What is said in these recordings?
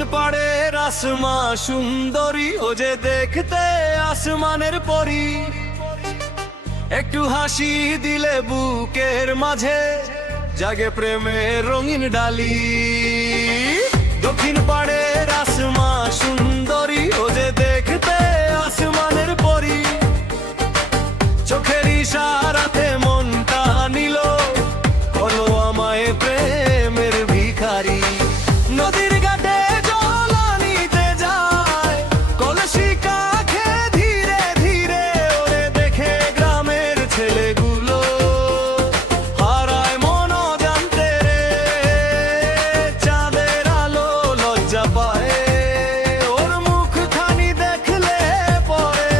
দক্ষিণ পাড়ের আসমা সুন্দরী, ও যে দেখতে আসমানের পরী। একটু হাসি দিলে বুকের মাঝে জাগে প্রেমের রঙিন ডালি। দক্ষিণ পাড়ের আসমা সুন্দরী, ও যে দেখতে আসমানের পরী। চোখের ইশারাতে মনটা নিল, বলো আমায় প্রেমের ভিখারি। নদীর ঘাটে জল আনিতে যায়, কলসি কাঁখে ধীরে ধীরে ওরে দেখে গ্রামের ছেলেগুলো হারায় মন জানতে রে। চাঁদের আলো লজ্জা পায় ওর মুখখানি দেখলে পরে,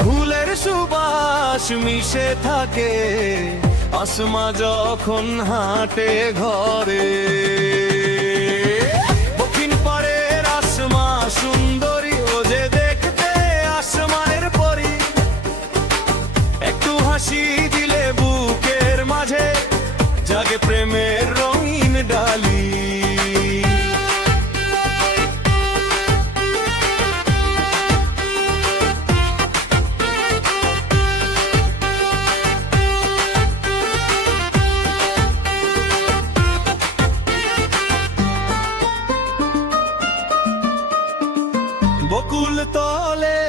ফুলের সুবাস মিশে থাকে আসমা যখন হাঁটে ঘরে। দক্ষিণ পাড়ের আসমা সুন্দরী, ও যে দেখতে আসমানের পরী। একটু হাসি দিলে বুকের মাঝে জাগে প্রেমের রঙিন ডালি। বকুল তলে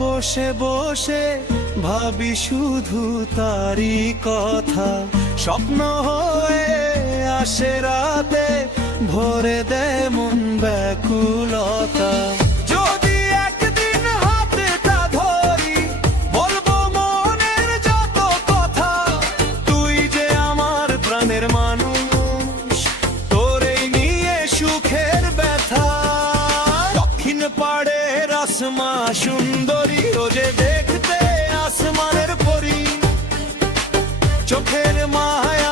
বসে বসে ভাবি শুধু তারি কথা। স্বপ্ন হয়ে আসে রাতে, ভরে দেয় মন ব্যাকুলতা। যদি একদিন হাতটা ধরি, বলবো মনের যত কথা। তুই যে আমার প্রাণের মানুষ, তোরেই নিয়ে সুখের ব্যথা। দক্ষিণ পাড়ের আসমা সুন্দরী, ও যে দেখতে আসমানের পরী। চোখের মায়া